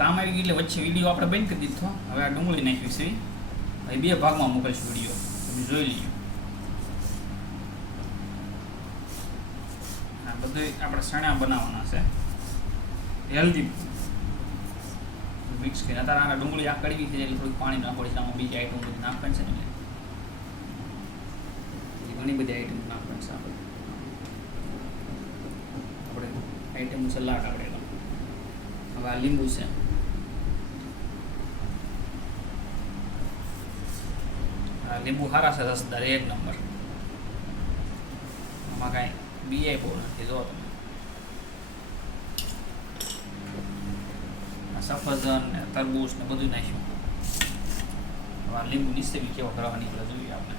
કામ આવી ગયું એટલે વચ્ચે વિડીયો આપણે બંધ કરી દીધો. હવે આ ડુંગળી નાખી છે હવે 2 ભાગમાં મોકલશું વિડીયો, તમે જોઈ લીજો. આ બધું આપણે સણા બનાવવાના છે હેલ્ધી મિક્સ કરીને. અત્યારે આના ડુંગળી આ કડવી થઈ જાય એટલે થોડીક પાણી નાખવાની છે. આમાં બીજી આઈટમ બધી નાખવાની છે ને, ઘણી બધી આઈટમ નાખવાની છે આપણે આઈટમ સલાડ આપણે. હવે આ લીંબુ છે, આ લીંબુ સારા છે, રસદાર 1 નંબર. આમાં કાંઈ બીઆઈ બહુ નથી. જો તમે સફરજન ને તરબૂચ ને બધું નાખ્યું. હવે આ લીંબુ નીચે બી કેવો કરવા નીકળે જોઈએ આપણે.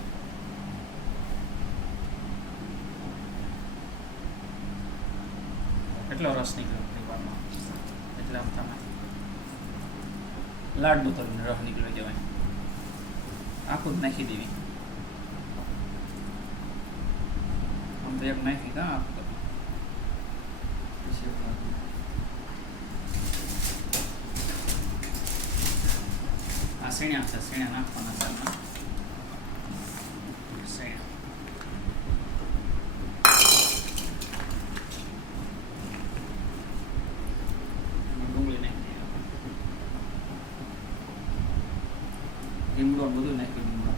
કેટલો રસ નીકળ્યો પરિવારમાં, એટલે આમ તમે લાડુ તરીને રસ નીકળી જવાય. આખું જ નાખી દેવી. આમ તો એક નાખી કા આખું. આ શેણ્યા છે, શેણ્યા નાખવાના છે. શેણ્યા લીમડો બધું નાખી લીમડો.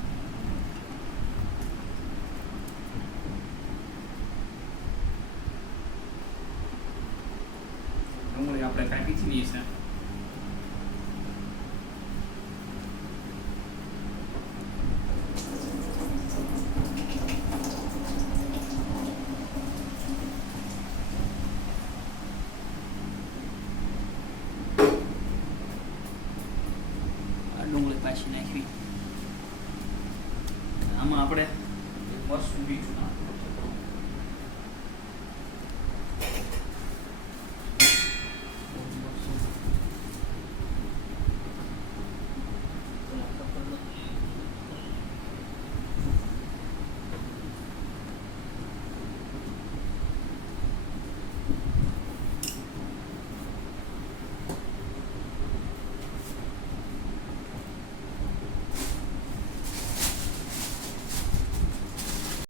ડુંગળી આપણે કાપી છીએ છે. ડુંગળી પાછી નાખવી. આમાં આપણે મરચું મીઠું નાખવું.